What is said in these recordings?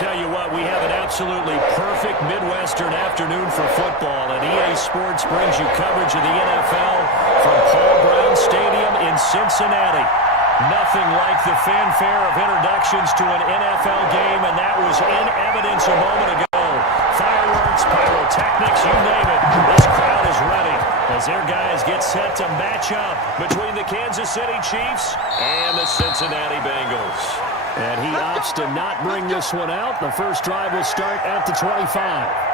tell you what, we have an absolutely perfect Midwestern afternoon for football, and EA Sports brings you coverage of the NFL from Paul Brown Stadium in Cincinnati. Nothing like the fanfare of introductions to an NFL game, and that was in evidence a moment ago. Fireworks, pyrotechnics, you name it. This crowd is ready as their guys get set to match up between the Kansas City Chiefs and the Cincinnati Bengals. And he opts to not bring this one out. The first drive will start at the 25.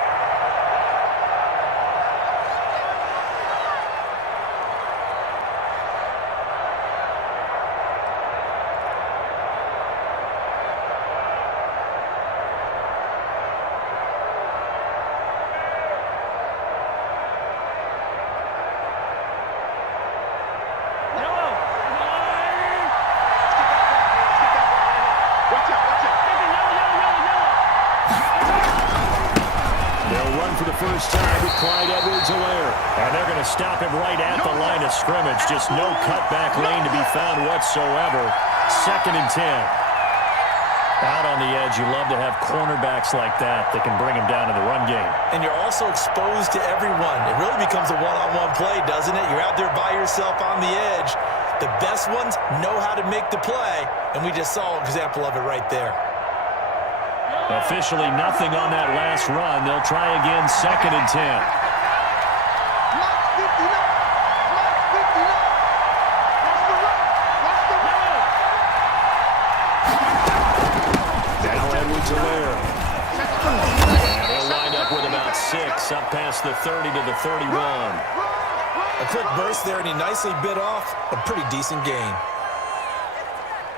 Stop him right at the line of scrimmage. Just no cutback lane to be found whatsoever. 2nd and 10. Out on the edge, you love to have cornerbacks like that can bring him down in the run game. And you're also exposed to everyone. It really becomes a one-on-one play, doesn't it? You're out there by yourself on the edge. The best ones know how to make the play, and we just saw an example of it right there. Officially nothing on that last run. They'll try again, 2nd and 10. Up past the 30 to the 31. A quick burst there, and he nicely bit off a pretty decent gain.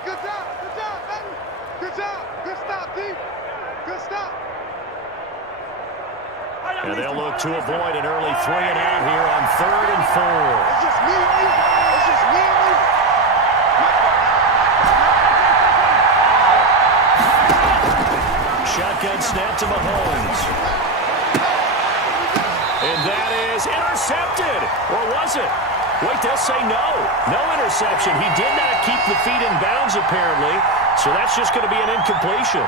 Good job, baby. Good job. Good stop, D. Good stop. And they'll look to avoid an early 3 and out here on 3rd and 4. It's just me and you. It's just me and you. Shotgun snap to Mahomes. And that is intercepted. Or was it? Wait, they'll say no. No interception. He did not keep the feet in bounds, apparently. So that's just going to be an incompletion.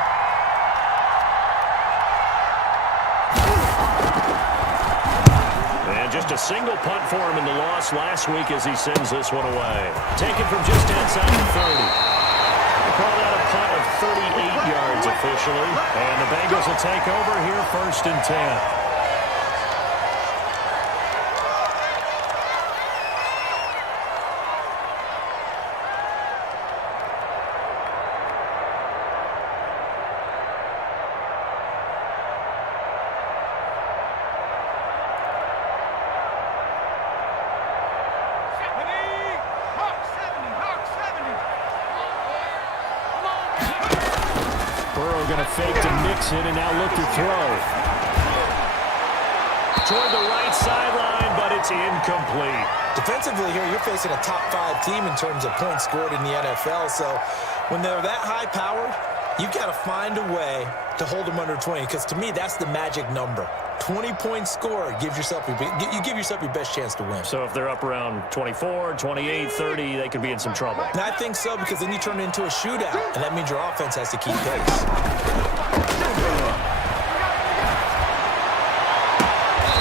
And just a single punt for him in the loss last week as he sends this one away. Taken from just outside the 30. They call that a punt of 38 yards officially. And the Bengals will take over here 1st and 10. Fake to mix it and now look to throw. Toward the right sideline, but it's incomplete. Defensively here, you're facing a top 5 team in terms of points scored in the NFL. So when they're that high-powered, you've got to find a way to hold them under 20. Because to me, that's the magic number. 20 points scored gives yourself you give yourself your best chance to win. So if they're up around 24, 28, 30, they could be in some trouble. And I think so, because then you turn it into a shootout, and that means your offense has to keep pace.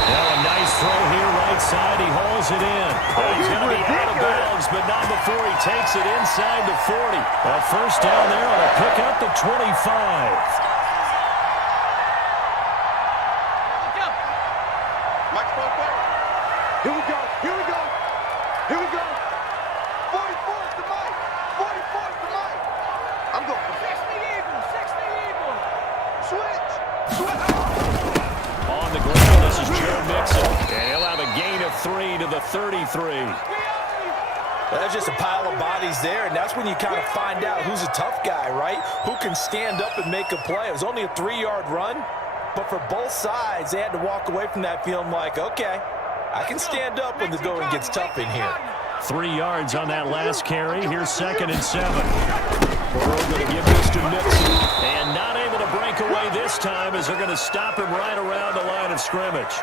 Now a nice throw here, right side. He hauls it in. He's going to be out of bounds, but not before he takes it inside the 40. A first down there on a pick up the 25. Here we go. Here we go. Here we go. 44's the mic. 44's the mic. I'm going. 60 Eagles. 60 Eagles. Switch. On the ground, this is Joe Mixon. And he'll have a gain of 3 to the 33. That's just a pile of bodies there, and that's when you kind of find out who's a tough guy, right? Who can stand up and make a play. It was only a 3-yard run, but for both sides, they had to walk away from that feeling like, okay, I can stand up when the going gets tough in here. 3 yards on that last carry. Here's 2nd and 7. Burrow going to give this to Mixon. And not able to break away this time as they're going to stop him right around the line of scrimmage.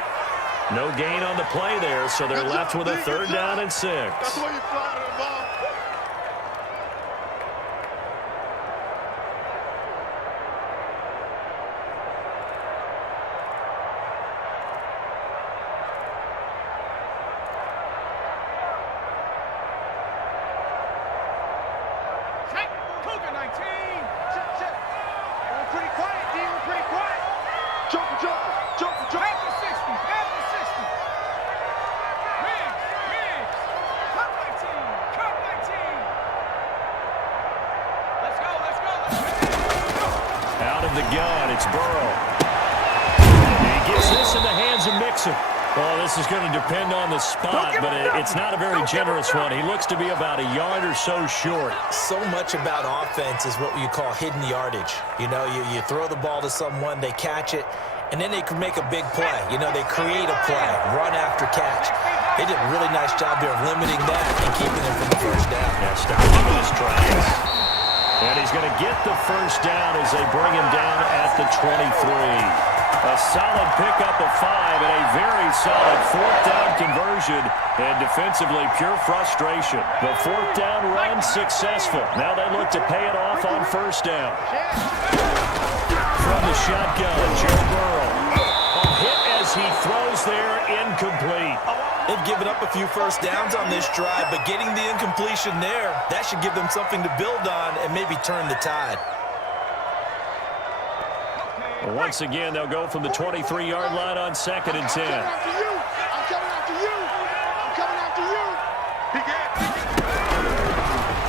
No gain on the play there, so they're left with a 3rd down and 6. That's the way you fly to the ball. Burrow. He gets this in the hands of Mixon. Well, this is going to depend on the spot, but it's not a very generous one. He looks to be about a yard or so short. So much about offense is what you call hidden yardage. You know, you throw the ball to someone, they catch it, and then they can make a big play. You know, they create a play, run after catch. They did a really nice job there of limiting that and keeping them from the first down. Yeah, stopping him in his tracks. And he's going to get the first down as they bring him down at the 23. A solid pickup of 5 and a very solid fourth down conversion. And defensively, pure frustration. The fourth down run successful. Now they look to pay it off on first down. From the shotgun, Joe Burrow. A hit as he throws there, incomplete. They've given up a few first downs on this drive, but getting the incompletion there, that should give them something to build on and maybe turn the tide. Once again, they'll go from the 23-yard line on 2nd and 10. I'm coming after you. I'm coming after you.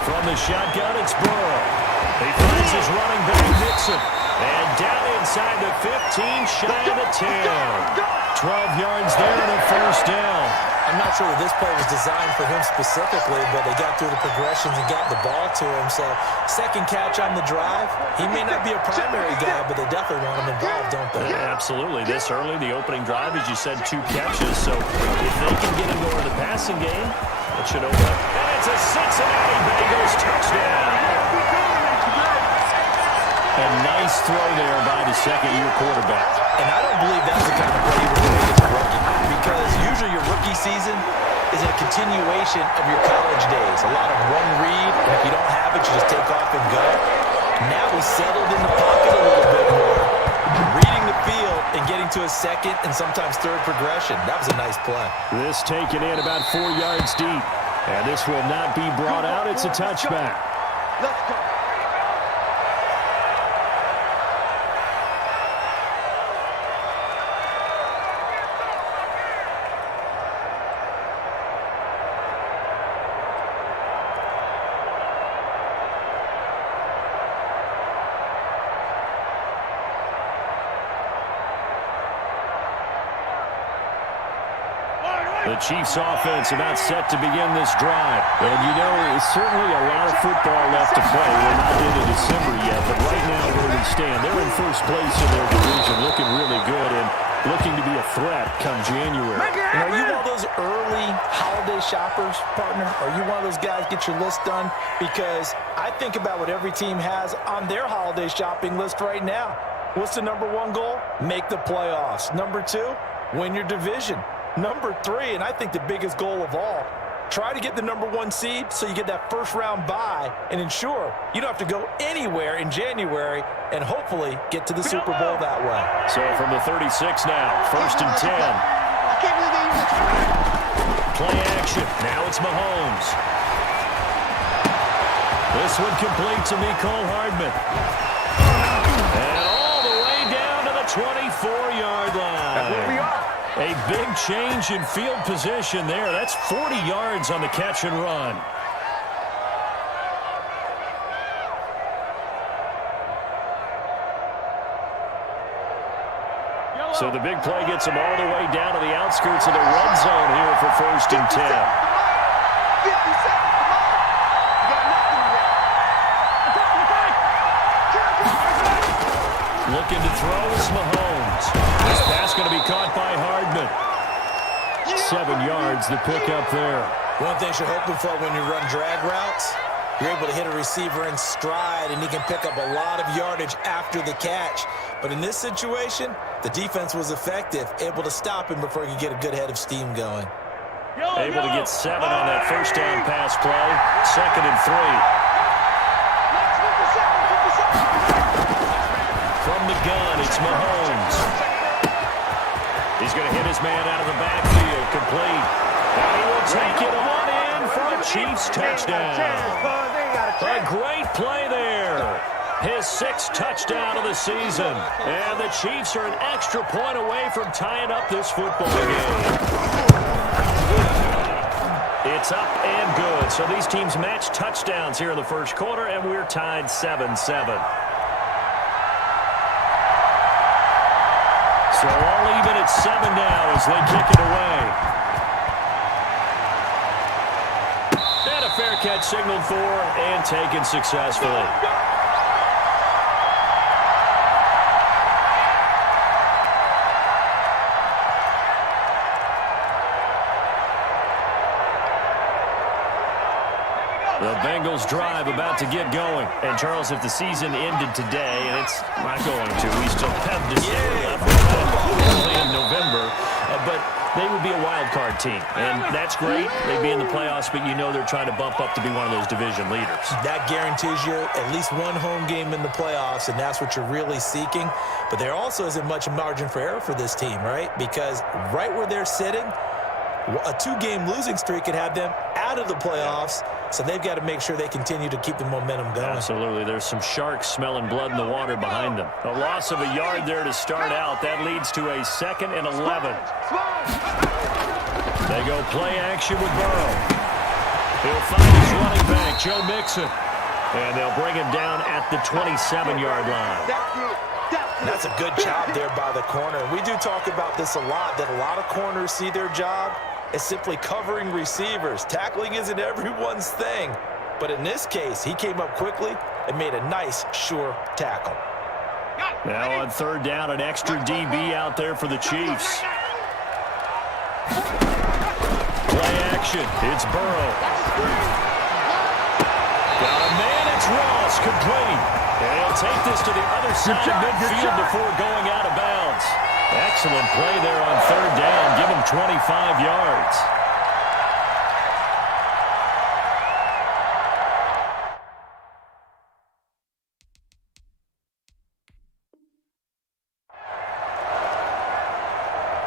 From the shotgun, it's Burrow. He finds his running back, Mixon. And down inside the 15, shy of the 10. 12 yards there and a first down. I'm not sure that this play was designed for him specifically, but they got through the progressions and got the ball to him. So, second catch on the drive. He may not be a primary guy, but they definitely want him involved, don't they? Absolutely. This early, the opening drive, as you said, 2 catches. So, if they can get him going to the passing game, it should open up. And it's a Cincinnati Bengals touchdown. A nice throw there by the second-year quarterback. And I don't believe that's the kind of play you were doing as a rookie, because usually your rookie season is a continuation of your college days. A lot of one read, and if you don't have it, you just take off and go. Now he's settled in the pocket a little bit more, reading the field and getting to a second and sometimes third progression. That was a nice play. This taken in about 4 yards deep. And this will not be brought out. It's a touchback. Let's go. The Chiefs offense about set to begin this drive. And you know, it's certainly a lot of football left to play. We're not into December yet, but right now where we stand, they're in first place in their division, looking really good and looking to be a threat come January. And are you one of those early holiday shoppers, partner? Are you one of those guys get your list done? Because I think about what every team has on their holiday shopping list right now. What's the number 1 goal? Make the playoffs. Number 2, win your division. Number 3, and I think the biggest goal of all, try to get the number 1 seed so you get that first-round bye and ensure you don't have to go anywhere in January and hopefully get to the Super Bowl that way. So from the 36 now, 1st and 10. I can't believe they even Play action. Now it's Mahomes. This one complete to Mecole Hardman. And all the way down to the 24-yard line. That's where we are. A big change in field position there. That's 40 yards on the catch and run. So the big play gets them all the way down to the outskirts of the red zone here for 1st and 10. 50 seconds. Come on. You got nothing there. Looking to throw is Mahomes. This pass going to be caught by Hardman. 7 yards, the pickup there. One thing you're hoping for when you run drag routes, you're able to hit a receiver in stride, and he can pick up a lot of yardage after the catch. But in this situation, the defense was effective, able to stop him before he could get a good head of steam going. Able to get 7 on that first down pass play. 2nd and 3. From the gun, it's Mahomes. He's going to hit his man out of the backfield, complete. And he will take it on in for a Chiefs touchdown. A great play there. His 6th touchdown of the season. And the Chiefs are an extra point away from tying up this football game. It's up and good. So these teams match touchdowns here in the first quarter, and we're tied 7-7. So all even at 7 now as they kick it away. And a fair catch signaled for and taken successfully. The Bengals drive about to get going. And, Charles, if the season ended today, and it's not going to, we still have December left early in November, but they would be a wild card team. And that's great. They'd be in the playoffs, but you know they're trying to bump up to be one of those division leaders. That guarantees you at least one home game in the playoffs, and that's what you're really seeking. But there also isn't much margin for error for this team, right? Because right where they're sitting, a 2-game losing streak could have them out of the playoffs. So they've got to make sure they continue to keep the momentum going. Absolutely. There's some sharks smelling blood in the water behind them. A loss of a yard there to start out. That leads to a 2nd and 11. They go play action with Burrow. He'll find his running back, Joe Mixon. And they'll bring him down at the 27-yard line. That's a good job there by the corner. We do talk about this a lot, that a lot of corners see their job is simply covering receivers. Tackling isn't everyone's thing. But in this case, he came up quickly and made a nice, sure tackle. Now on 3rd down, an extra DB out there for the Chiefs. Play action. It's Burrow. Got a man. It's Ross. Complete. And he'll take this to the other side of midfield before going out of bounds. Excellent play there on 3rd down. Give him 25 yards.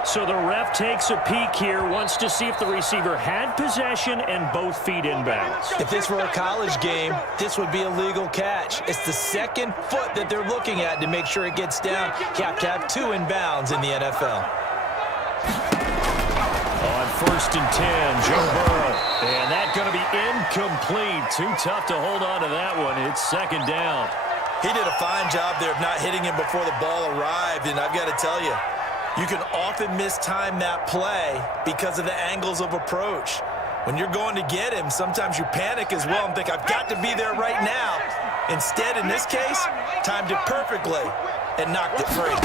So the ref takes a peek here, wants to see if the receiver had possession and both feet inbounds. If this were a college game, this would be a legal catch. It's the 2nd foot that they're looking at to make sure it gets down. You have to have 2 inbounds in the NFL. On 1st and 10, Joe Burrow. And that's going to be incomplete. Too tough to hold on to that one. It's 2nd down. He did a fine job there of not hitting him before the ball arrived, and I've got to tell you, you can often mistime that play because of the angles of approach. When you're going to get him, sometimes you panic as well and think, I've got to be there right now. Instead, in this case, timed it perfectly and knocked it free.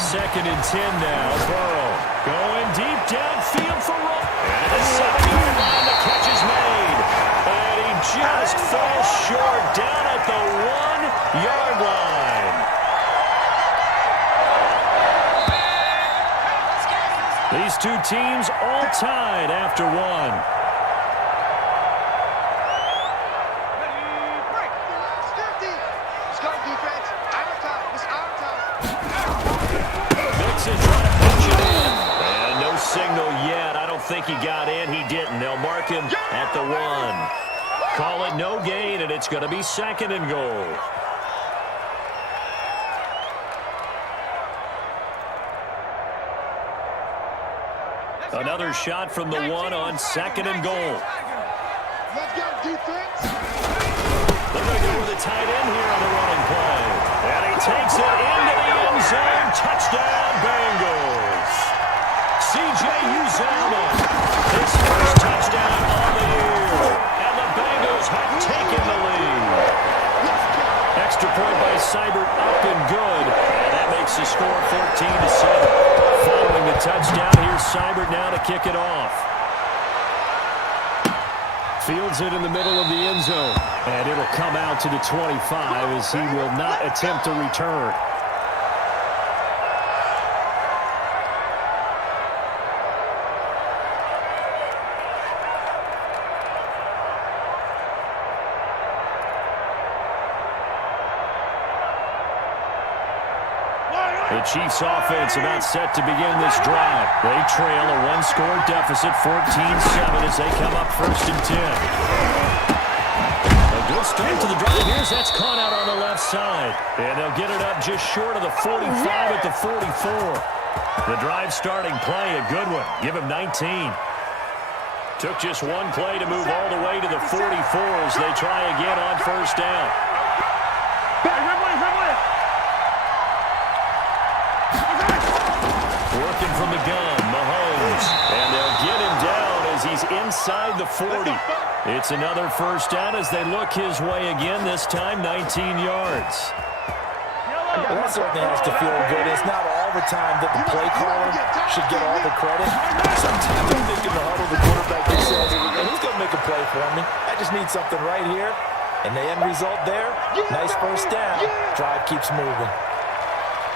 2nd and 10 now. Burrow going deep downfield for Ross. And the 7-yard line, the catch is made. And he just falls short down at the 1-yard line. These two teams all tied after 1. Mixon trying to punch it in. And no signal yet. I don't think he got in. He didn't. They'll mark him at the 1. Call it no gain, and it's going to be 2nd and goal. Another shot from the 1 on 2nd and goal. Let's go, defense. They're going to go with a tight end here on the running play. And he takes it into the end zone. Touchdown, Bengals. C.J. Uzomah, his first touchdown of the year. And the Bengals have taken the lead. Extra point by Seibert, up and good. And that makes the score 14-7. Following the touchdown, here's Seibert now to kick it off. Fields it in the middle of the end zone. And it'll come out to the 25 as he will not attempt to return. The Chiefs offense about set to begin this drive. They trail a 1-score deficit, 14-7 as they come up 1st and 10. A good start to the drive. Here's that's caught out on the left side. And they'll get it up just short of the 45 at the 44. The drive starting play, a good one. Give him 19. Took just one play to move all the way to the 44 as they try again on 1st down. inside the 40. It's another first down as they look his way again, this time 19 yards. Well, that certainly has to feel good. It's not all the time that the play caller should get all the credit. Sometimes I think in the huddle, the quarterback just says, hey, who's going to make a play for me? I just need something right here. And the end result there, nice first down. Drive keeps moving.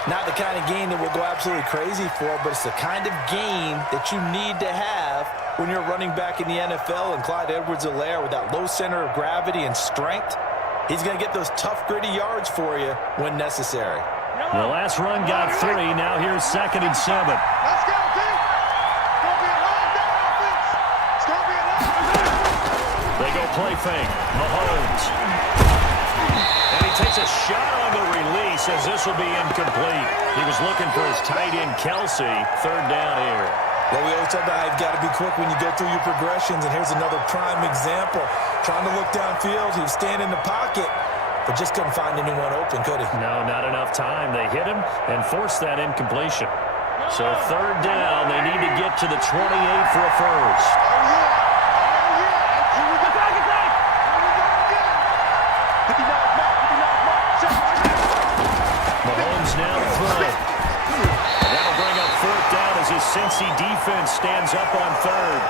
Not the kind of game that we'll go absolutely crazy for, but it's the kind of game that you need to have when you're running back in the NFL. And Clyde Edwards-Helaire with that low center of gravity and strength, he's going to get those tough, gritty yards for you when necessary. The last run got 3. Now here's 2nd and 7. Let's go, team. It's going to be a long day, offense. It's going to be a long day. They go play fake. Mahomes. And he takes a shot on the release as this will be incomplete. He was looking for his tight end, Kelsey. 3rd down here. Well, we always talk about how you've got to be quick when you go through your progressions, and here's another prime example. Trying to look downfield, he was standing in the pocket, but just couldn't find anyone open, could he? No, not enough time. They hit him and forced that incompletion. So 3rd down, they need to get to the 28 for a first. Mahomes now to throw. That'll bring up 4th down as his Cincy defense stands up on 3rd.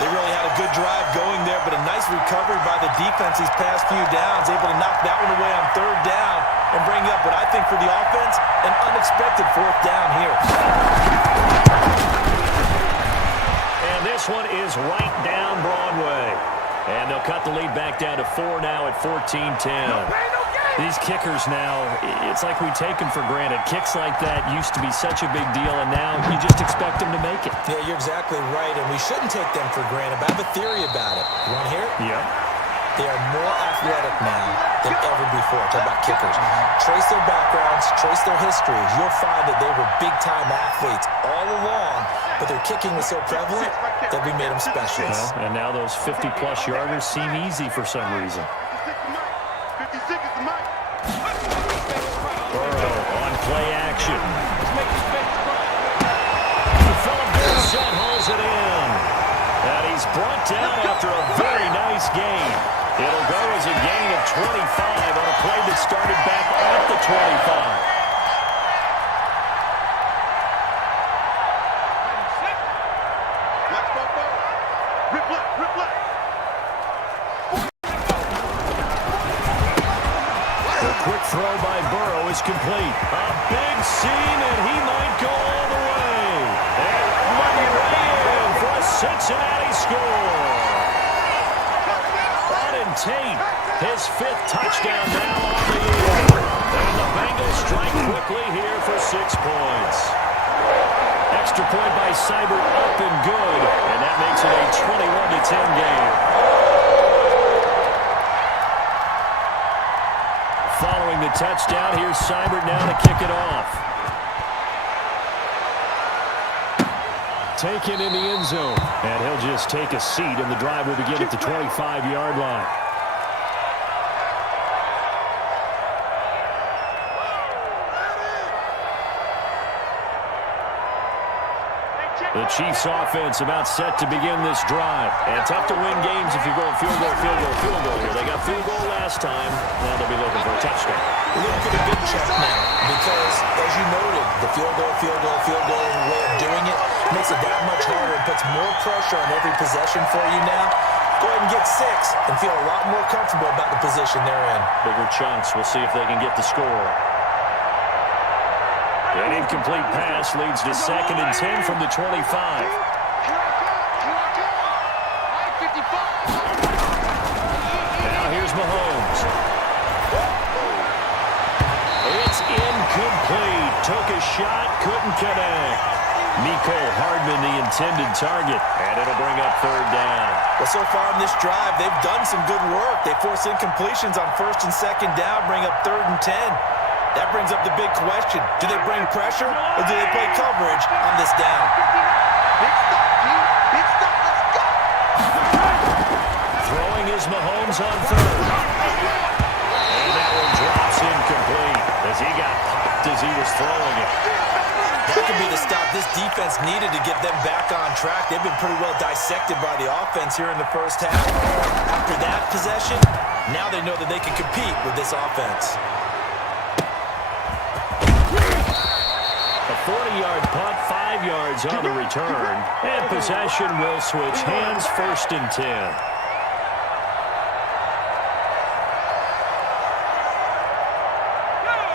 They really had a good drive going there, but a nice recovery by the defense these past few downs, able to knock that one away on 3rd down and bring up what I think for the offense, an unexpected 4th down here. And this one is right down Broadway. And they'll cut the lead back down to 4 now at 14-10. These kickers now, it's like we take them for granted. Kicks like that used to be such a big deal, and now you just expect them to make it. Yeah, you're exactly right, and we shouldn't take them for granted, but I have a theory about it. You want to hear it? Yeah. They are more athletic now than ever before. Talk about kickers. Trace their backgrounds, trace their histories. You'll find that they were big-time athletes all along, but their kicking was so prevalent that we made them specialists. Well, and now those 50-plus yarders seem easy for some reason. 56 is the mic. Burrow on play action. Set hauls it in. And he's brought down after a very nice gain. It'll go as a gain of 25 on a play that started back at the 25. Throw by Burrow is complete. A big seam, and he might go all the way. And money way in for a Cincinnati score. Auden Tate, his 5th touchdown now on the year. And the Bengals strike quickly here for 6 points. Extra point by Seibert up and good. And that makes it a 21-10 game. Following the touchdown, here's Seibert now to kick it off. Taken in the end zone. And he'll just take a seat, and the drive will begin at the 25-yard line. The Chiefs offense about set to begin this drive. And tough to win games if you're going field goal here. They got field goal last time. Now they'll be looking for a touchdown. We're looking for a big check now because, as you noted, the field goal way of doing it makes it that much harder and puts more pressure on every possession for you now. Go ahead and get 6 and feel a lot more comfortable about the position they're in. Bigger chunks. We'll see if they can get the score. An incomplete pass leads to 2nd and 10 from the 25. Now here's Mahomes. It's incomplete. Took a shot, couldn't connect. Miko Hardman, the intended target, and it'll bring up 3rd down. Well, so far in this drive, they've done some good work. They force incompletions on 1st and 2nd down, bring up 3rd and 10. That brings up the big question. Do they bring pressure or do they play coverage on this down? Big stop, G. Big stop. Let's go. Throwing is Mahomes on 3rd. And that one drops incomplete as he got popped as he was throwing it. That could could be the stop this defense needed to get them back on track. They've been pretty well dissected by the offense here in the first half. After that possession, now they know that they can compete with this offense. A 40-yard punt, 5 yards on the return. And possession will switch hands, 1st and 10.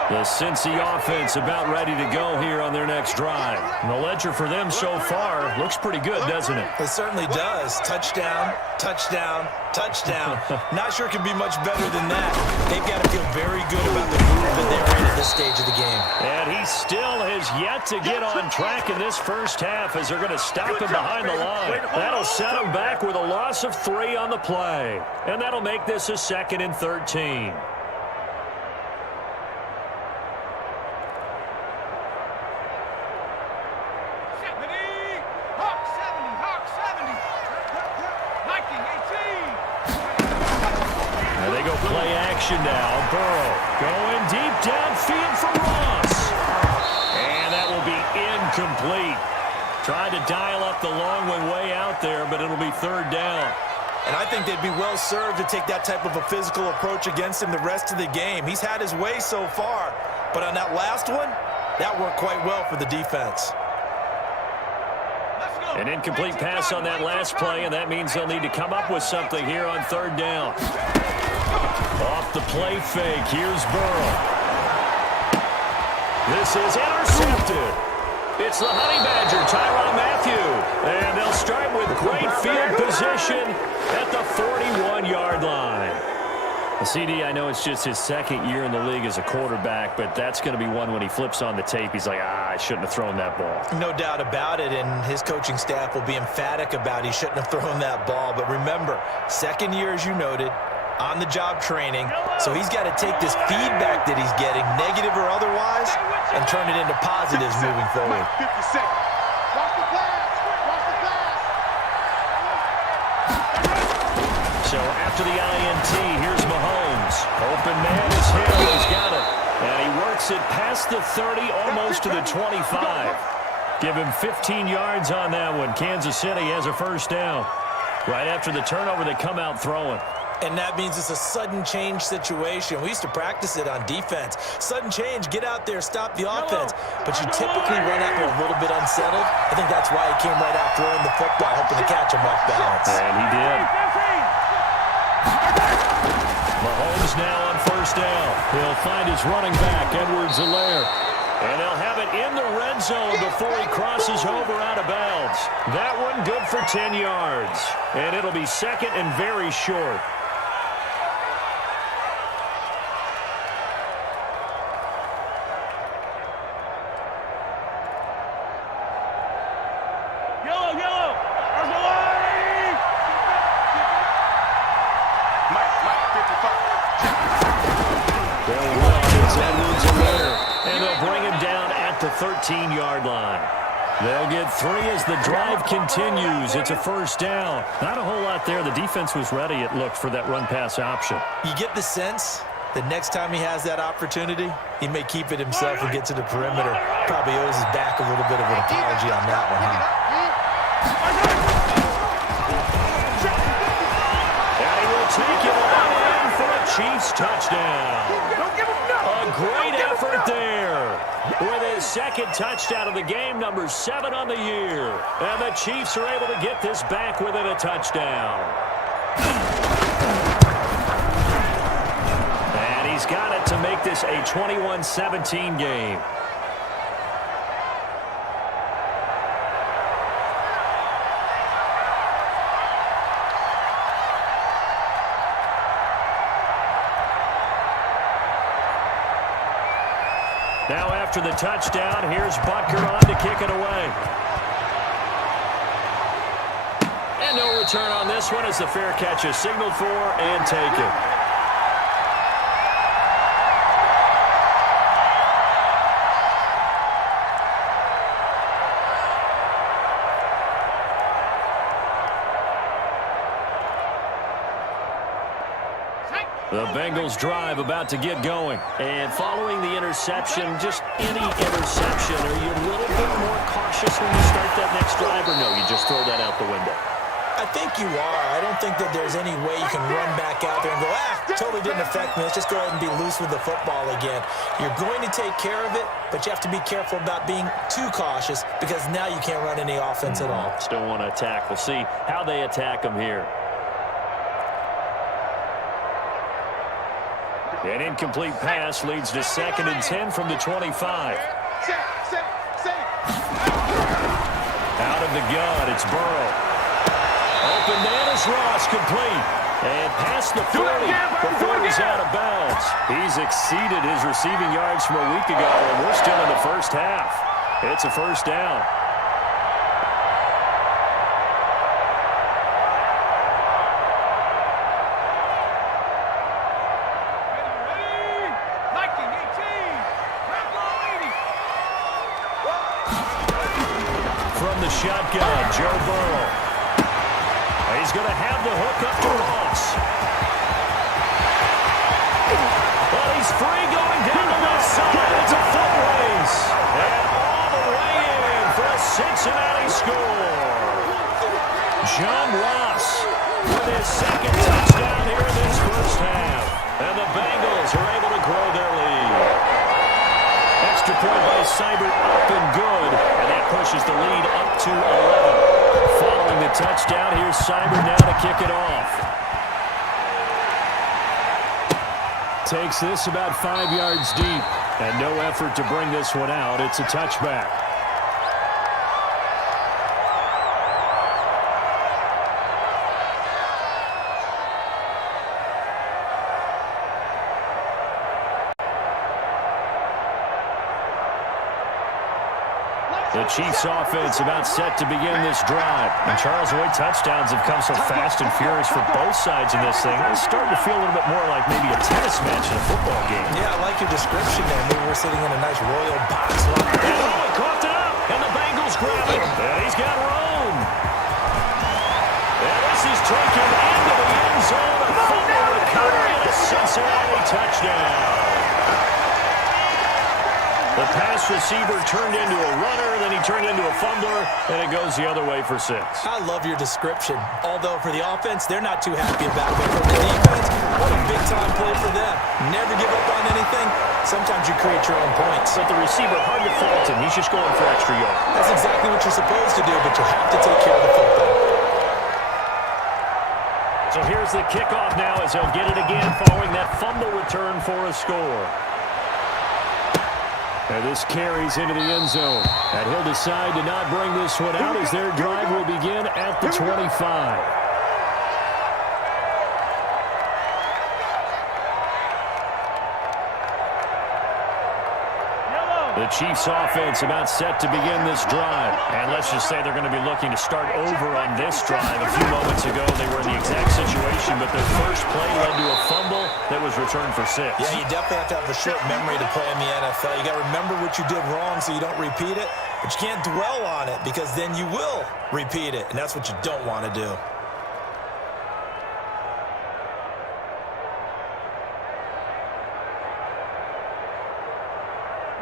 The Cincy offense about ready to go here on their next drive. And the ledger for them so far looks pretty good, doesn't it? It certainly does. Touchdown, touchdown, touchdown. Not sure it can be much better than that. They've got to feel very good about the groove that they're in at this stage of the game. And he still has yet to get on track in this first half as they're going to stop him behind the line. That'll set him back with a loss of 3 on the play. And that'll make this a 2nd and 13. Now, Burrow going deep downfield for Ross. And that will be incomplete. Trying to dial up the long one way out there, but it'll be 3rd down. And I think they'd be well served to take that type of a physical approach against him the rest of the game. He's had his way so far, but on that last one, that worked quite well for the defense. An incomplete pass on that last play, and that means they'll need to come up with something here on 3rd down. Off the play fake, here's Burrow. This is intercepted. It's the Honey Badger, Tyrann Mathieu. And they'll start with great field position at the 41-yard line. The CD, I know it's just his 2nd year in the league as a quarterback, but that's going to be one when he flips on the tape. He's like, I shouldn't have thrown that ball. No doubt about it, and his coaching staff will be emphatic about he shouldn't have thrown that ball. But remember, 2nd year, as you noted, on-the-job training, so he's got to take this feedback that he's getting, negative or otherwise, and turn it into positives moving forward. 50 seconds. Watch the pass. Watch the pass. So after the INT, here's Mahomes. Open man is Hill. He's got it. And he works it past the 30, almost to the 25. Give him 15 yards on that one. Kansas City has a 1st down. Right after the turnover, they come out throwing. And that means it's a sudden change situation. We used to practice it on defense. Sudden change, get out there, stop the offense. But you typically run out there a little bit unsettled. I think that's why he came right out throwing the football, hoping to catch him off balance. And he did. Mahomes now on 1st down. He'll find his running back, Edwards-Helaire. And they'll have it in the red zone before he crosses over out of bounds. That one good for 10 yards. And it'll be 2nd and very short. Yellow. RSLR. Mike, 55. They'll run. It's Edwards-Helaire. And they'll bring him down at the 13-yard line. They'll get 3 as the drive continues. It's a 1st down. Not a whole lot there. The defense was ready, it looked, for that run-pass option. You get the sense that next time he has that opportunity, he may keep it himself and get to the perimeter. Probably owes his back a little bit of an apology on that one, huh? And he will take it all in for a Chiefs touchdown. A great effort there. With his 2nd touchdown of the game, number 7 on the year. And the Chiefs are able to get this back within a touchdown. And he's got it to make this a 21-17 game. Now after the touchdown, here's Butker on to kick it away. And no return on this one as the fair catch is signaled for and taken. The Bengals drive about to get going. And following the interception, just any interception, are you a little bit more cautious when you start that next drive, or no, you just throw that out the window? I think you are. I don't think that there's any way you can run back out there and go, totally didn't affect me. Let's just go ahead and be loose with the football again. You're going to take care of it, but you have to be careful about being too cautious because now you can't run any offense at all. Still want to attack. We'll see how they attack them here. An incomplete pass leads to 2nd and 10 from the 25. Out of the gun, it's Burrow. Open man is Ross, complete. And past the 40 before he's out of bounds. He's exceeded his receiving yards from a week ago, and we're still in the first half. It's a first down. From the shotgun, Joe Burrow. He's going to have the hook up to Ross. But he's free going down the left side. It's a foot race. And all the way in for a Cincinnati score. John Ross with his 2nd touchdown here in this first half. And the Bengals are able to grow their lead. Extra point by Seibert up and good. And that pushes the lead up to 11. Following the touchdown, here's Seibert now to kick it off. Takes this about 5 yards deep. And no effort to bring this one out. It's a touchback. The Chiefs offense about set to begin this drive. And Charles Lloyd touchdowns have come so fast and furious for both sides in this thing. It's starting to feel a little bit more like maybe a tennis match in a football game. Yeah, I like your description there. Maybe we're sitting in a nice royal box. And he coughed it up. And the Bengals grab it. And he's got room. And this is taken into the end zone. A fumble recovery and a Cincinnati touchdown. The pass receiver turned into a runner, then he turned into a fumbler, and it goes the other way for 6. I love your description. Although for the offense, they're not too happy about it. For the defense, what a big-time play for them. Never give up on anything. Sometimes you create your own points. But the receiver, hard to fault him. He's just going for extra yards. That's exactly what you're supposed to do, but you have to take care of the football. So here's the kickoff now as they'll get it again following that fumble return for a score. And this carries into the end zone. And he'll decide to not bring this one out as their drive will begin at the 25. The Chiefs offense about set to begin this drive. And let's just say they're going to be looking to start over on this drive. A few moments ago, they were in the exact situation, but their first play led to a fumble that was returned for 6. Yeah, you definitely have to have a short memory to play in the NFL. You got to remember what you did wrong so you don't repeat it, but you can't dwell on it because then you will repeat it, and that's what you don't want to do.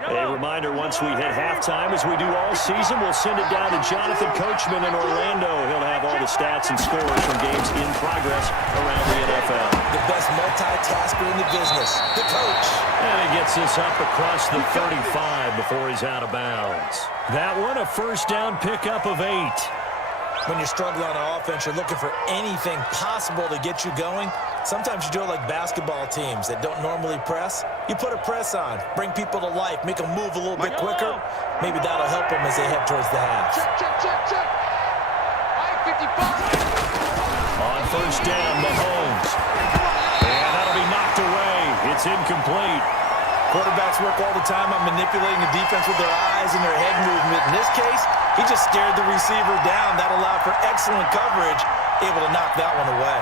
A reminder, once we hit halftime, as we do all season, we'll send it down to Jonathan Coachman in Orlando. He'll have all the stats and scores from games in progress around the NFL. The best multitasker in the business, the coach. And he gets this up across the 35 before he's out of bounds. That one, a first down pickup of 8. When you're struggling on offense, you're looking for anything possible to get you going. Sometimes you do it like basketball teams that don't normally press. You put a press on, bring people to life, make them move a little bit quicker. Maybe that'll help them as they head towards the half. Check. On first down, Mahomes. And that'll be knocked away. It's incomplete. Quarterbacks work all the time on manipulating the defense with their eyes and their head movement. In this case, he just stared the receiver down. That allowed for excellent coverage, able to knock that one away.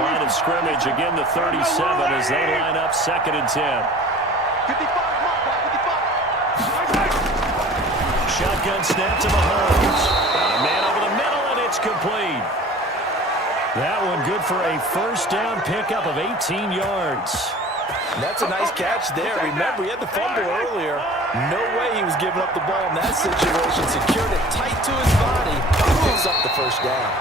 Line of scrimmage, again the 37 as they line up 2nd and 10. 55, Shotgun snap to Mahomes. Got a man over the middle, and it's complete. That one good for a first down pickup of 18 yards. That's a nice catch there. Remember, he had the fumble earlier. No way he was giving up the ball in that situation. Secured it tight to his body. Picks up the first down.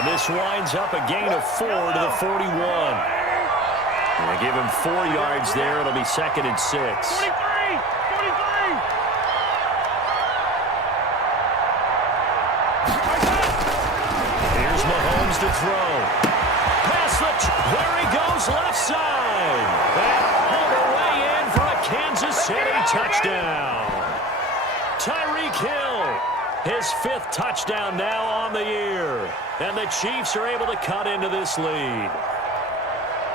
And this winds up a gain of 4 to the 41. And they give him 4 yards there. It'll be 2nd and 6. 43! Here's Mahomes to throw. Pass there he goes, left side. And all the way in for a Kansas City touchdown. Tyreek Hill, his 5th touchdown now on the year. And the Chiefs are able to cut into this lead.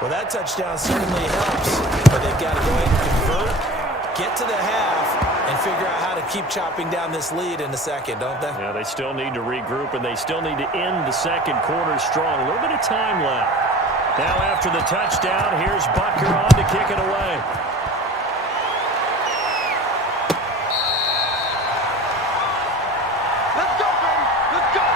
Well, that touchdown certainly helps, but they've got to go ahead and convert, get to the half, and figure out how to keep chopping down this lead in the second, don't they? Yeah, they still need to regroup, and they still need to end the second quarter strong. A little bit of time left. Now after the touchdown, here's Butker on to kick it away. Let's go, baby! Let's go!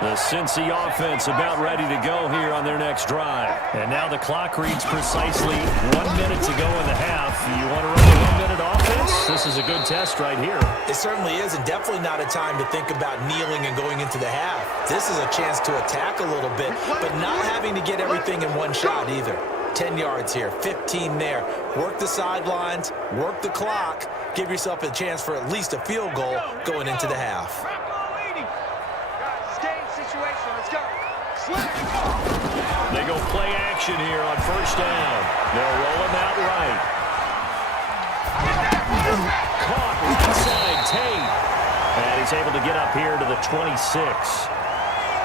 The Cincy offense about ready to go here on their next drive. And now the clock reads precisely 1 minute to go in the half. You want to run a 1-minute offense? This is a good test right here. It certainly is, and definitely not a time to think about kneeling and going into the half. This is a chance to attack a little bit, but not having to get everything in one shot either. 10 yards here, 15 there. Work the sidelines, work the clock, give yourself a chance for at least a field goal going into the half. They go play action here on first down. They'll roll him out right. Caught right side, Tate. And he's able to get up here to the 26.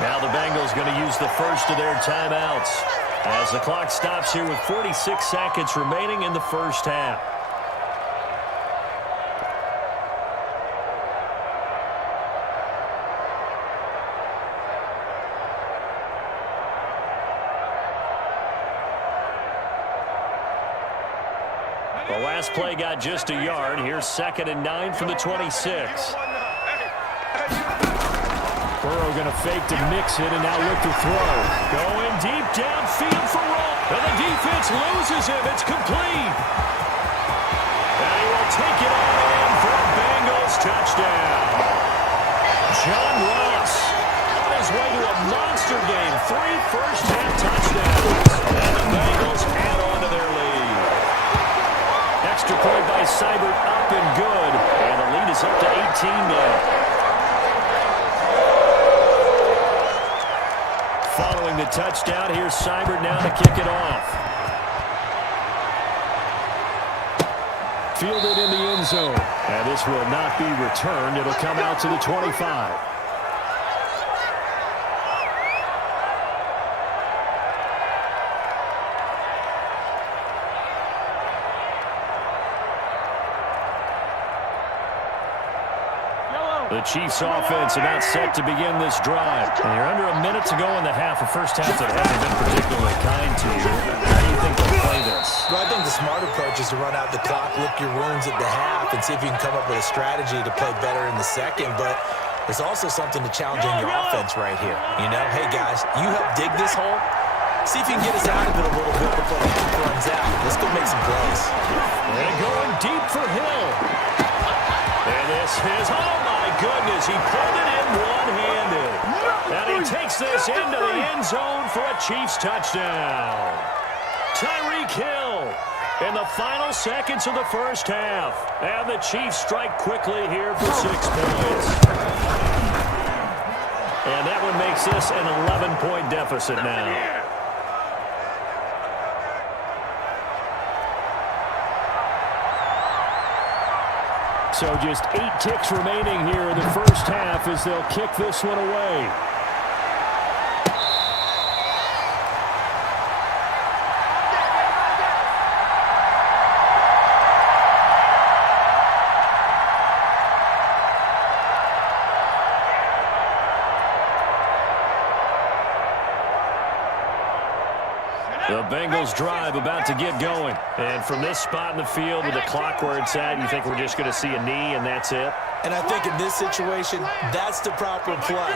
Now the Bengals going to use the first of their timeouts as the clock stops here with 46 seconds remaining in the first half. The last play got just a yard. Here's 2nd and 9 from the 26. Burrow going to fake to mix it and now look to throw. Going deep downfield for Roll. And the defense loses him. It's complete. And he will take it all in for a Bengals touchdown. John Ross on his way to a monster game. 3 first-half touchdowns. And the Bengals add on to their lead. Extra point by Seibert up and good. And the lead is up to 18 now. Following the touchdown, here's Seibert now to kick it off. Fielded in the end zone. And this will not be returned. It'll come out to the 25. The Chiefs offense about set to begin this drive. And you're under a minute to go in the half. A first half that hasn't been particularly kind to you. How do you think they'll play this? Well, I think the smart approach is to run out the clock, lick your wounds at the half, and see if you can come up with a strategy to play better in the second. But there's also something to challenging your offense right here. You know, hey, guys, you help dig this hole. See if you can get us out of it a little bit before the clock runs out. Let's go make some plays. And going deep for Hill. And this is, oh my goodness, he pulled it in one-handed. And he takes this into the end zone for a Chiefs touchdown. Tyreek Hill in the final seconds of the first half. And the Chiefs strike quickly here for 6 points. And that one makes this an 11-point deficit now. So just 8 ticks remaining here in the first half as they'll kick this one away. The Bengals drive about to get going. And from this spot in the field with the clock where it's at, you think we're just going to see a knee and that's it? And I think in this situation, that's the proper play.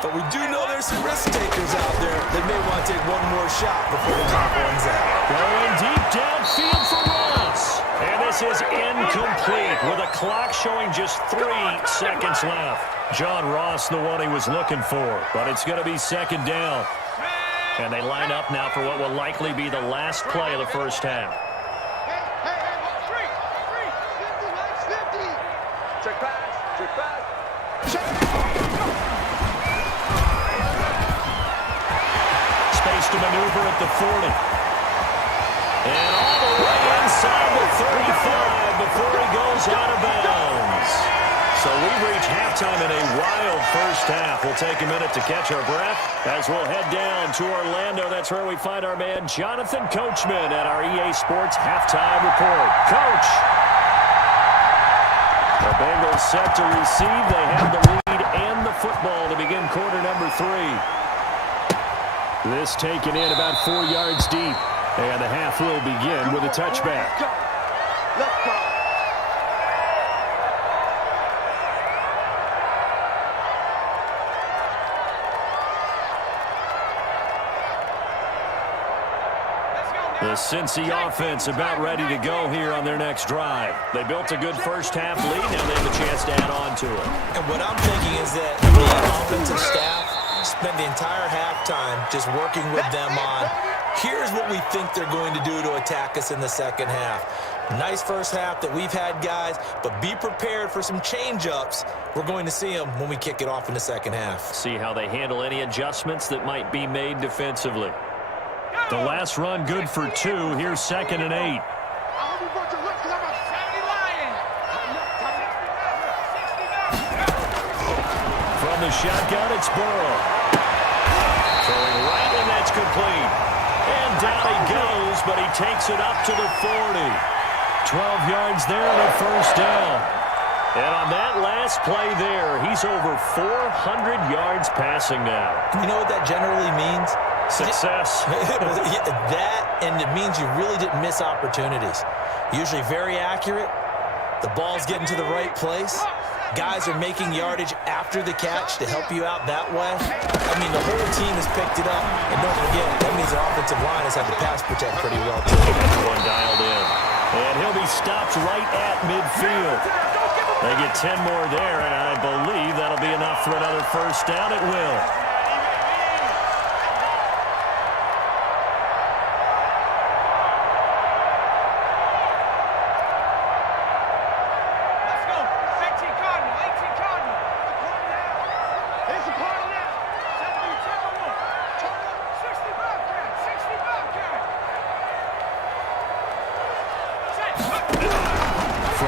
But we do know there's some risk takers out there that may want to take one more shot before the clock runs out. Going deep downfield for Ross. And this is incomplete with a clock showing just 3 seconds left. John Ross, the one he was looking for, but it's going to be second down. And they line up now for what will likely be the last play of the first half. Check pass. Check pass. Check. Space to maneuver at the 40. And all the way inside the 35 before he goes out of bounds. So we've reached halftime in a wild first half. We'll take a minute to catch our breath as we'll head down to Orlando. That's where we find our man Jonathan Coachman at our EA Sports Halftime Report. Coach! The Bengals set to receive. They have the lead and the football to begin quarter number 3. This taken in about 4 yards deep. And the half will begin with a touchback. Let's go. The Cincy offense about ready to go here on their next drive. They built a good first half lead. Now they have a chance to add on to it. And what I'm thinking is that the offensive staff spent the entire halftime just working with them on, here's what we think they're going to do to attack us in the second half. Nice first half that we've had, guys, but be prepared for some change-ups. We're going to see them when we kick it off in the second half. See how they handle any adjustments that might be made defensively. The last run good for 2. Here's 2nd and 8. From the shotgun, it's Burrow. Throwing right, and that's complete. And down he goes, but he takes it up to the 40. 12 yards there and a first down. And on that last play there, he's over 400 yards passing now. You know what that generally means? Success. That, and it means you really didn't miss opportunities. Usually very accurate. The ball's getting to the right place. Guys are making yardage after the catch to help you out that way. I mean, the whole team has picked it up. And don't forget, that means the offensive line has had to pass protect pretty well, too. One dialed in. And he'll be stopped right at midfield. They get 10 more there, and I believe that'll be enough for another first down. It will.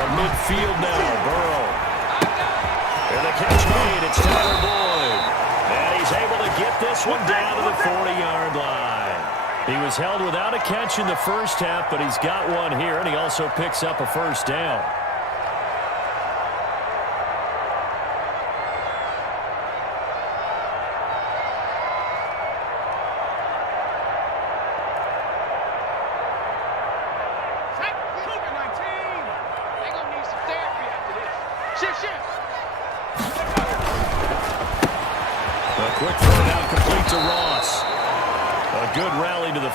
Midfield now, Burrow. And the catch made, it's Tyler Boyd. And he's able to get this one down to the 40-yard line. He was held without a catch in the first half, but he's got one here, and he also picks up a first down.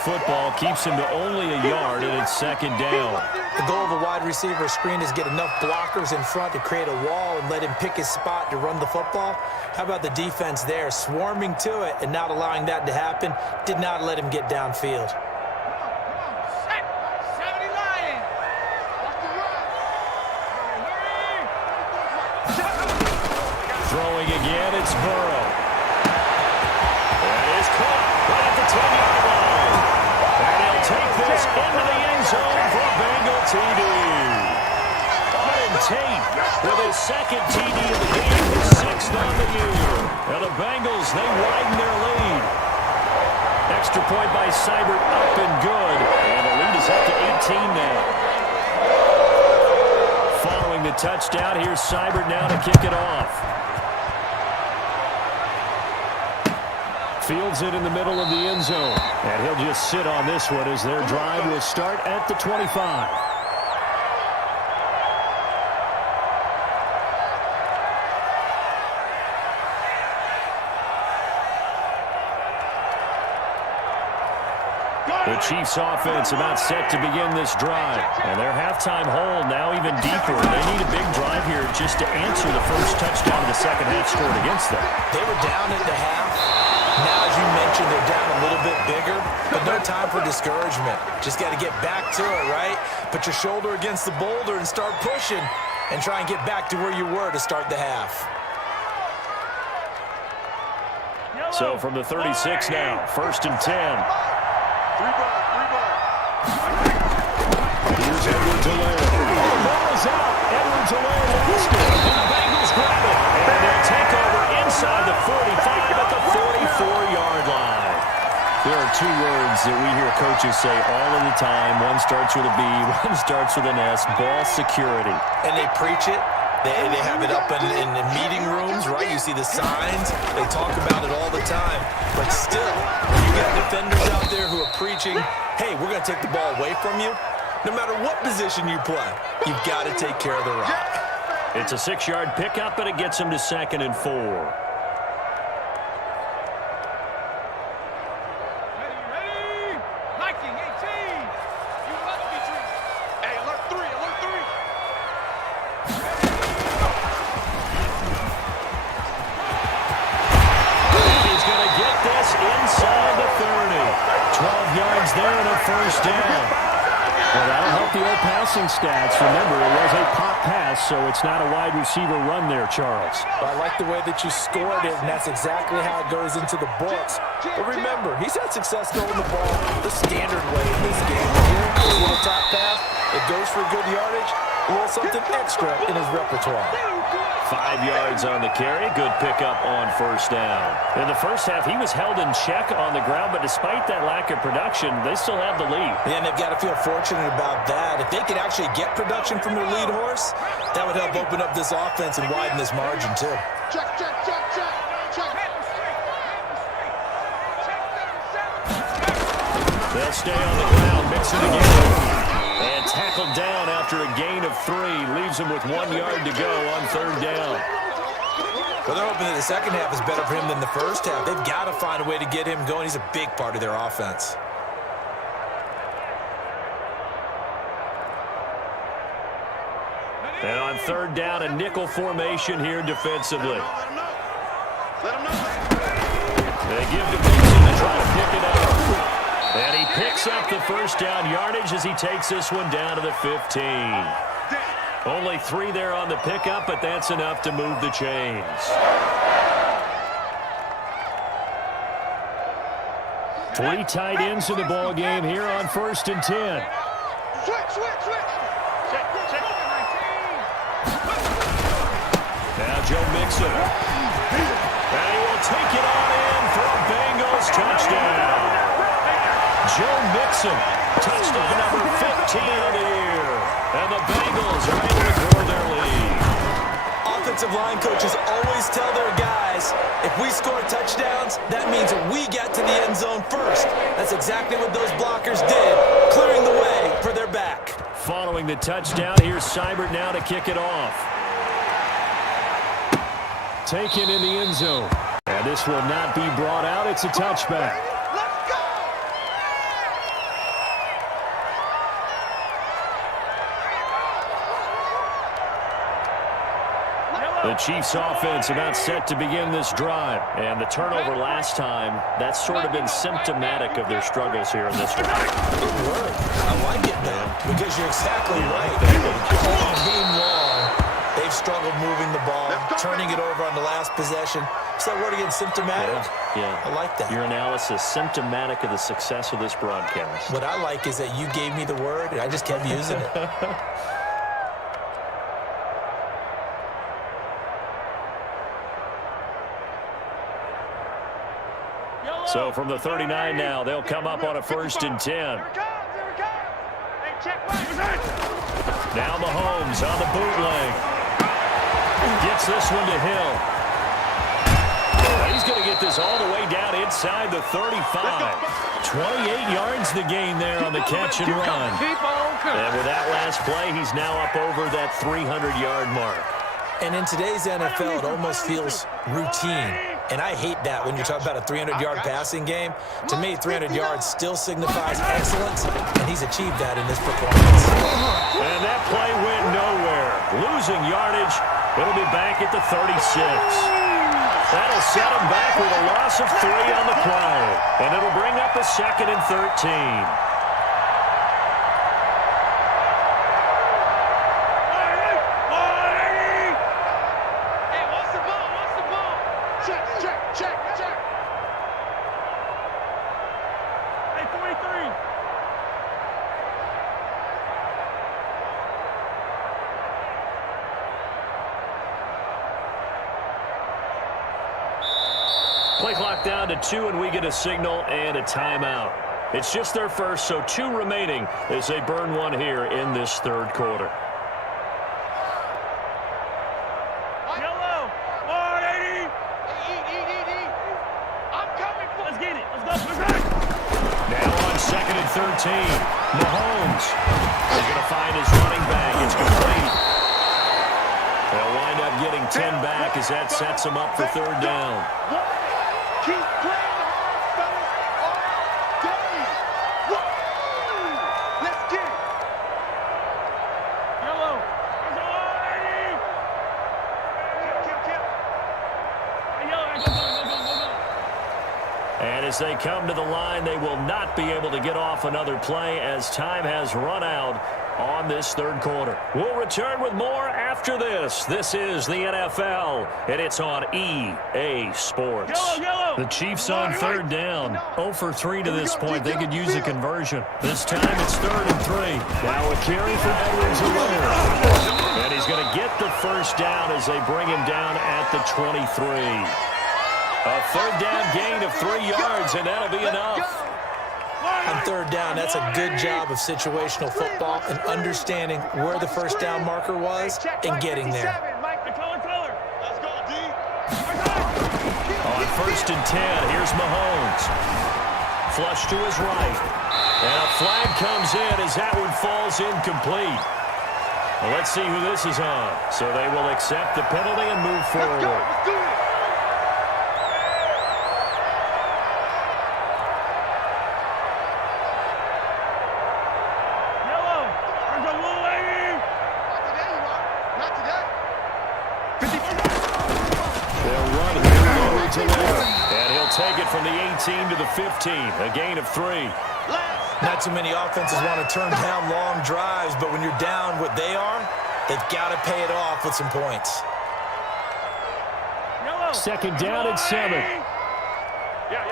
Football keeps him to only a yard, and it's second down. The goal of a wide receiver screen is get enough blockers in front to create a wall and let him pick his spot to run the football. How about the defense there, swarming to it and not allowing that to happen? Did not let him get downfield. Throwing again, it's Burrow. That is caught right at the 10-yard line. And he'll take this into the end zone for a Bengal TD. Auden Tate with his second TD of the game, his 6th on the year. And the Bengals, they widen their lead. Extra point by Seibert up and good. And the lead is up to 18 now. Following the touchdown, here's Seibert now to kick it off. Fields it in the middle of the end zone. And he'll just sit on this one as their drive will start at the 25. The Chiefs offense about set to begin this drive. And their halftime hole now even deeper. They need a big drive here just to answer the first touchdown of the second half scored against them. They were down at the half. Now, as you mentioned, they're down a little bit bigger, but no time for discouragement. Just got to get back to it, right? Put your shoulder against the boulder and start pushing and try and get back to where you were to start the half. So from the 36 now, 1st and 10. Here's Edwards-Helaire. The ball is out. Edwards-Helaire lost it. And the Bengals grab it. And they'll take over inside the 45 at the 44-yard line. There are two words that we hear coaches say all of the time. One starts with a B, one starts with an S. Ball security. And they preach it. They have it up in meeting rooms, right? You see the signs. They talk about it all the time. But still, you got defenders out there who are preaching, hey, we're going to take the ball away from you. No matter what position you play, you've got to take care of the rock. It's a 6-yard pickup, and it gets them to 2nd and 4. There and a 1st down. Well, that'll help the old passing stats. Remember, it was a pop pass, so it's not a wide receiver run there, Charles. Well, I like the way that you scored it, and that's exactly how it goes into the books. But remember, he's had success throwing the ball the standard way in this game. Here, this little top pass, it goes for good yardage, a little something extra in his repertoire. 5 yards on the carry. Good pickup on 1st down. In the first half, he was held in check on the ground, but despite that lack of production, they still have the lead. Yeah, and they've got to feel fortunate about that. If they could actually get production from their lead horse, that would help open up this offense and widen this margin, too. Check. They'll stay on the ground, mix it again. And tackled down after a gain of 3. Leaves him with 1 yard to go on 3rd down. Well, they're hoping that the second half is better for him than the first half. They've got to find a way to get him going. He's a big part of their offense. And on 3rd down, a nickel formation here defensively. They give to Mixon to try to pick it up. And he picks up the 1st down yardage as he takes this one down to the 15. Only 3 there on the pickup, but that's enough to move the chains. Three tight ends in the ball game here on 1st and 10. Switch. Now Joe Mixon. And he will take it on in for a Bengals touchdown. Joe Mixon, touchdown number 15 of the year. And the Bengals are able to grow their lead. Offensive line coaches always tell their guys, if we score touchdowns, that means we get to the end zone first. That's exactly what those blockers did, clearing the way for their back. Following the touchdown, here's Seibert now to kick it off. Taken in the end zone. And this will not be brought out. It's a touchback. The Chiefs offense about set to begin this drive. And the turnover last time, that's sort of been symptomatic of their struggles here in this one. Good work. I like it, man, because you're exactly right. All game long, they've struggled moving the ball, turning it over on the last possession. Is that word again, symptomatic? Yeah. I like that. Your analysis, symptomatic of the success of this broadcast. What I like is that you gave me the word, and I just kept using it. So from the 39 now, they'll come up on a 1st and 10. Now Mahomes on the bootleg. Gets this one to Hill. He's going to get this all the way down inside the 35. 28 yards the gain there on the catch and run. And with that last play, he's now up over that 300-yard mark. And in today's NFL, it almost feels routine. And I hate that when you're talking about a 300-yard passing game. To me, 300 yards still signifies excellence, and he's achieved that in this performance. And that play went nowhere. Losing yardage. It'll be back at the 36. That'll set him back with a loss of 3 on the play. And it'll bring up a 2nd and 13. Play clock down to 2, and we get a signal and a timeout. It's just their first, so 2 remaining as they burn one here in this 3rd quarter. Yellow, 180. I'm coming for. Let's get it. Let's go. Now on 2nd and 13. Mahomes is going to find his running back. It's complete. They'll wind up getting 10 back as that sets them up for 3rd down. Keep playing hard, fellas, all day. Woo! Let's get it. Yellow. Kill. Hey, yellow, go. And as they come to the line, they will not be able to get off another play as time has run out on this 3rd quarter. We'll return with more after this. This is the NFL, and it's on EA Sports. Yellow. The Chiefs on 3rd down. 0 for 3 to this point. They could use a conversion. This time it's 3rd and 3. Now a carry for Edwards-Helaire. And he's going to get the 1st down as they bring him down at the 23. A 3rd down gain of 3 yards, and that'll be enough. On 3rd down, that's a good job of situational football and understanding where the 1st down marker was and getting there. Let's go, D. On 1st and 10, here's Mahomes. Flush to his right. And a flag comes in as that one falls incomplete. Well, let's see who this is on. So they will accept the penalty and move forward. Let's do it. And he'll take it from the 18 to the 15, a gain of 3. Not too many offenses want to turn down long drives, but when you're down what they are, they've got to pay it off with some points. 2nd down and 7. Yeah.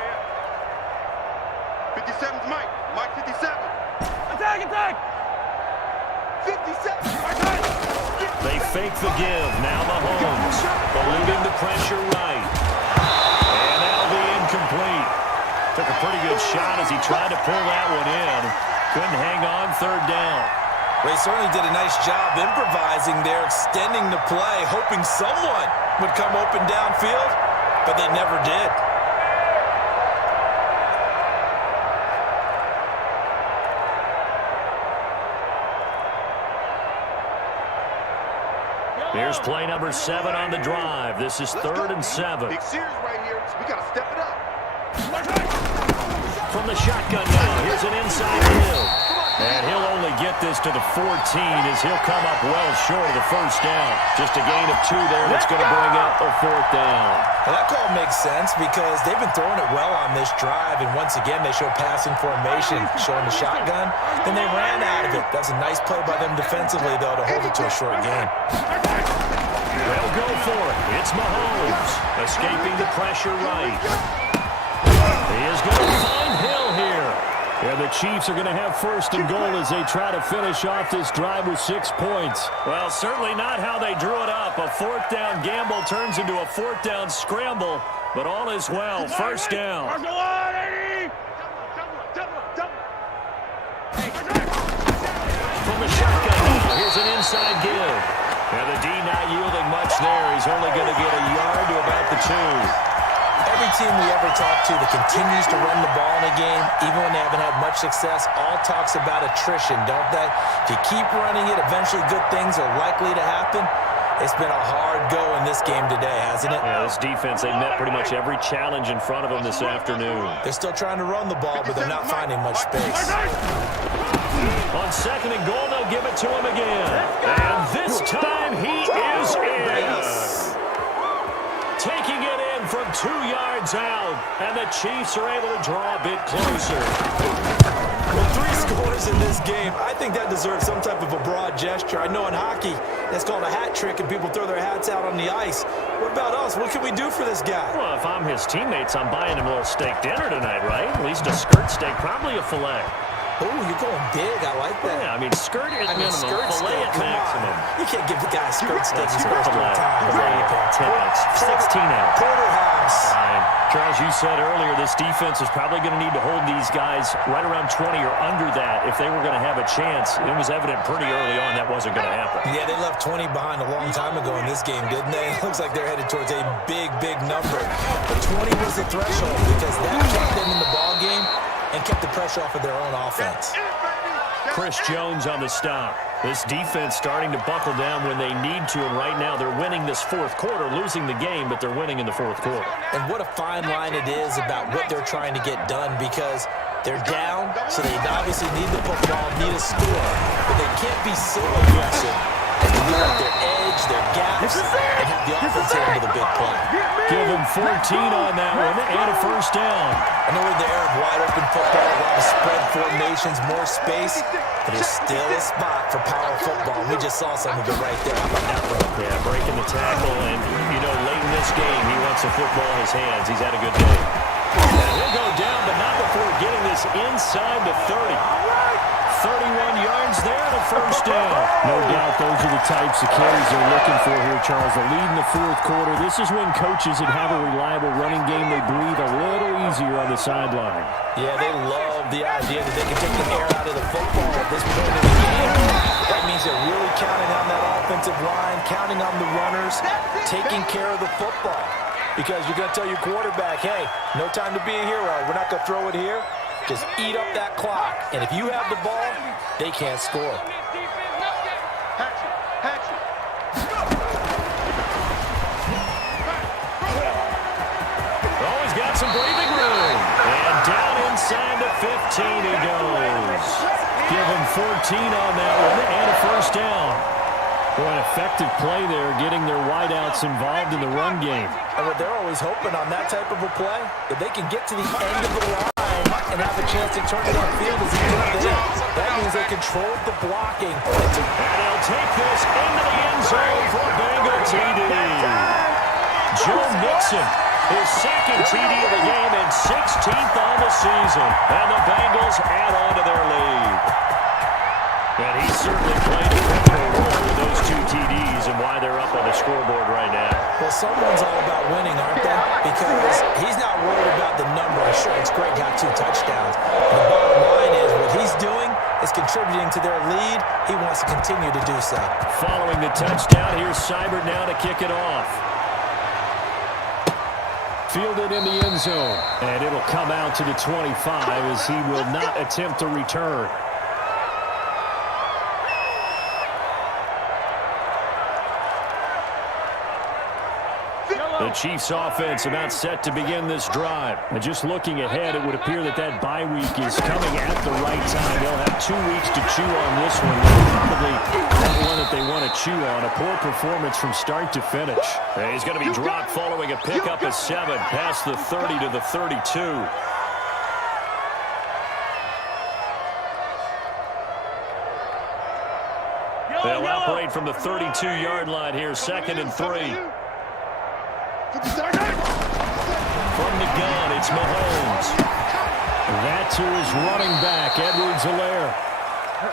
57's Mike. Mike 57. Attack. 57. They fake the give. Now Mahomes eluding the pressure right. And that'll be incomplete. Took a pretty good shot as he tried to pull that one in. Couldn't hang on 3rd down. They certainly did a nice job improvising there, extending the play, hoping someone would come open downfield, but they never did. Here's play number 7 on the drive. This is 3rd and 7. Big series right here, so we got to step it up. From the shotgun now, here's an inside hill. And he'll only get this to the 14 as he'll come up well short of the 1st down. Just a gain of 2 there that's going to bring up a 4th down. Well, that call makes sense because they've been throwing it well on this drive, and once again they show passing formation, showing the shotgun. Then they ran out of it. That's a nice play by them defensively, though, to hold it to a short gain. They'll go for it. It's Mahomes escaping the pressure right. He is going to find Hill here. And the Chiefs are going to have 1st and goal as they try to finish off this drive with 6 points. Well, certainly not how they drew it up. A 4th down gamble turns into a 4th down scramble, but all is well. 1st down. From the shotgun now, here's an inside give. And the D not yielding much there. He's only going to get a yard to about the 2. Every team we ever talk to that continues to run the ball in a game, even when they haven't had much success, all talks about attrition, don't they? If you keep running it, eventually good things are likely to happen. It's been a hard go in this game today, hasn't it? Yeah, this defense, they met pretty much every challenge in front of them this afternoon. They're still trying to run the ball, but they're not finding much space. On second and goal, they'll give it to him again. And this time he is in. Taking it in from 2 yards out. And the Chiefs are able to draw a bit closer. With 3 scores in this game, I think that deserves some type of a broad gesture. I know in hockey, that's called a hat trick, and people throw their hats out on the ice. What about us? What can we do for this guy? Well, if I'm his teammates, I'm buying him a little steak dinner tonight, right? At least a skirt steak, probably a filet. Oh, you're going big. I like that. Yeah, I mean, skirt at minimum, filet at maximum. You can't give the guy a skirt steak his Filet, first time. filet, 10 ounce, 16 ounce. Porterhouse. Fine. Charles, you said earlier this defense is probably going to need to hold these guys right around 20 or under that if they were going to have a chance. It was evident pretty early on that wasn't going to happen. Yeah, they left 20 behind a long time ago in this game, didn't they? It looks like they're headed towards a big, big number. But 20 was the threshold because that kept them in the ball game and kept the pressure off of their own offense. Chris Jones on the stop. This defense starting to buckle down when they need to, and right now they're winning this fourth quarter, losing the game, but they're winning in the fourth quarter. And what a fine line it is about what they're trying to get done because they're down, so they obviously need the football, need a score, but they can't be so aggressive as to give up their edge, their gaps, and have the offense handle the big play. Give them 14 on that one and a first down. I know in the era of wide-open football, a lot of spread formations, more space, but there's still a spot for power football. We just saw some of it right there. How about that run? Yeah, breaking the tackle, and, you know, late in this game, he wants the football in his hands. He's had a good day. And he'll go down, but not before getting this inside the 30. 31 yards there, the first down. No doubt those are the types of carries they're looking for here, Charles. The lead in the fourth quarter. This is when coaches that have a reliable running game, they breathe a little easier on the sideline. Yeah, they love the idea that they can take the air out of the football at this point in the game. That means they're really counting on that offensive line, counting on the runners, taking care of the football. Because you're going to tell your quarterback, hey, no time to be a hero. We're not going to throw it here. Just eat up that clock. And if you have the ball, they can't score. Always got some breathing room. And down inside the 15 he goes. Give him 14 on that one and a first down. Boy, an effective play there, getting their wideouts involved in the run game. And what they're always hoping on that type of a play, that they can get to the end of the line and have a chance to turn it upfield as he did there. That means they controlled the blocking. And they'll take this into the end zone for a Bengal TD. Joe Mixon, his second TD of the game and 16th on the season. And the Bengals add on to their lead. And he certainly played a pivotal role with those 2 TDs and why they're up on the scoreboard right now. Well, someone's all about winning, aren't they? Because he's not worried about the number. Sure, it's great to have 2 touchdowns. The bottom line is what he's doing is contributing to their lead. He wants to continue to do so. Following the touchdown, here's Seibert now to kick it off. Fielded in the end zone. And it'll come out to the 25 as he will not attempt to return. The Chiefs offense about set to begin this drive. And just looking ahead, it would appear that that bye week is coming at the right time. They'll have 2 weeks to chew on this one. Probably not one that they want to chew on. A poor performance from start to finish. And he's going to be dropped following a pickup of 7 past the 30 to the 32. They'll operate from the 32-yard line here, 2nd and 3. From the gun, it's Mahomes. That to his running back, Edwards-Helaire.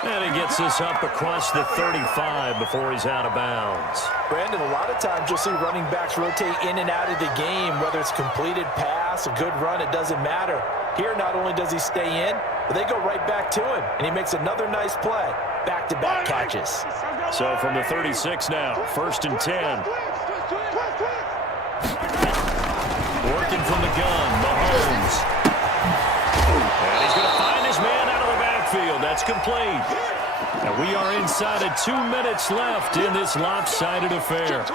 And he gets this up across the 35 before he's out of bounds. Brandon, a lot of times you'll see running backs rotate in and out of the game, whether it's completed pass, a good run, it doesn't matter. Here, not only does he stay in, but they go right back to him, and he makes another nice play. Back-to-back catches. So from the 36 now, 1st and 10. Working from the gun, Mahomes. And he's going to find his man out of the backfield. That's complete. And we are inside of 2 minutes left in this lopsided affair.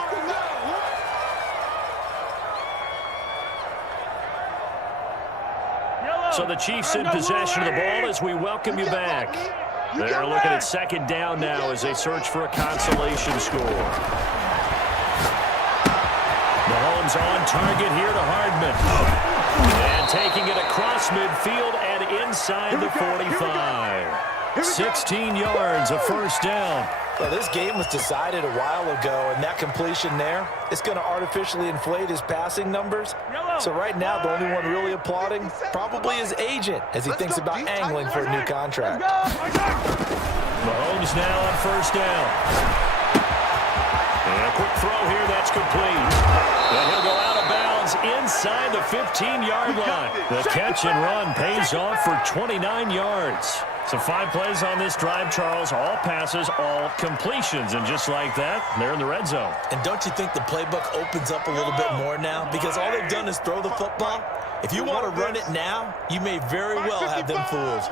So the Chiefs in possession of the ball as we welcome you back. They're looking at second down now as they search for a consolation score. Mahomes on target here to Hardman. And taking it across midfield and inside the 45. 16 yards, a first down. Well, this game was decided a while ago, and that completion there, it's going to artificially inflate his passing numbers. So right now, the only one really applauding probably his agent as he thinks about angling for a new contract. Mahomes now on first down. And a quick throw here, that's complete. And he'll go out of bounds inside the 15-yard line. The catch and run pays off for 29 yards. So 5 plays on this drive, Charles. All passes, all completions. And just like that, they're in the red zone. And don't you think the playbook opens up a little bit more now? Because all they've done is throw the football. If you want to run it now, you may very well have them fooled.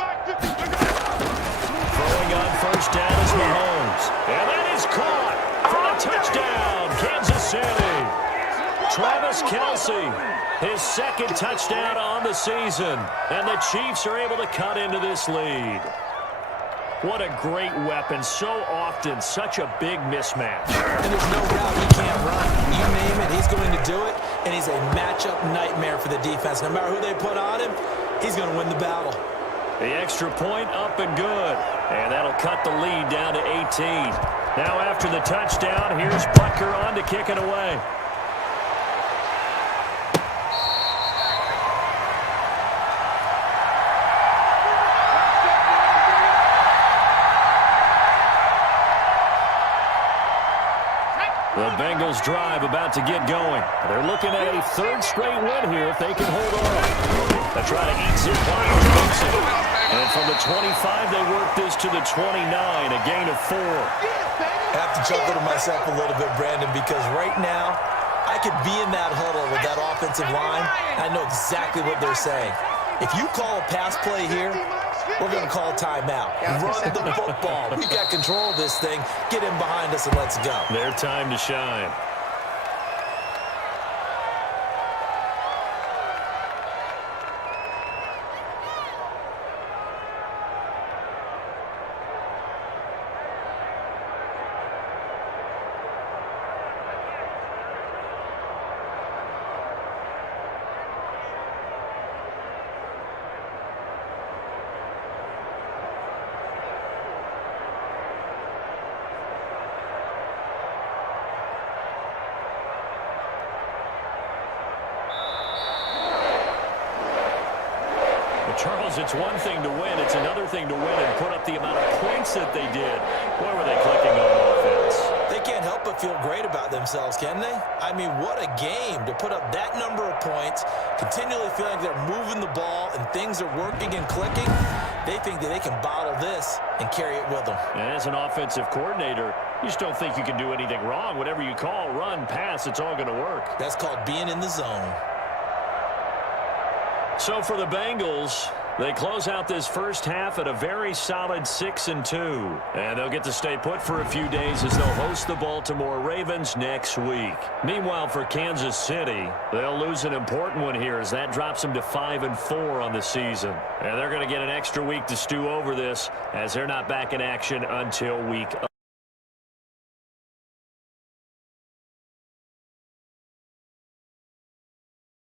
Throwing on first down is Mahomes. And that is caught for a touchdown, Kansas City. Travis Kelce, his second touchdown on the season. And the Chiefs are able to cut into this lead. What a great weapon. So often, such a big mismatch. And there's no route he can't run. You name it, he's going to do it. And he's a matchup nightmare for the defense. No matter who they put on him, he's going to win the battle. The extra point up and good. And that'll cut the lead down to 18. Now after the touchdown, here's Butker on to kick it away. The Bengals drive about to get going. They're looking at a third straight win here if they can hold on. They try to eat some clock. And from the 25, they work this to the 29, a gain of 4. I have to chuckle to myself a little bit, Brandon, because right now, I could be in that huddle with that offensive line, and I know exactly what they're saying. If you call a pass play here, we're going to call a timeout. Run the football. We've got control of this thing. Get in behind us and let's go. Their time to shine. Charles, it's one thing to win. It's another thing to win and put up the amount of points that they did. Boy, were they clicking on offense. They can't help but feel great about themselves, can they? I mean, what a game to put up that number of points, continually feeling like they're moving the ball and things are working and clicking. They think that they can bottle this and carry it with them. And as an offensive coordinator, you just don't think you can do anything wrong. Whatever you call, run, pass, it's all going to work. That's called being in the zone. So for the Bengals, they close out this first half at a very solid 6-2. And they'll get to stay put for a few days as they'll host the Baltimore Ravens next week. Meanwhile, for Kansas City, they'll lose an important one here as that drops them to 5-4 on the season. And they're going to get an extra week to stew over this as they're not back in action until week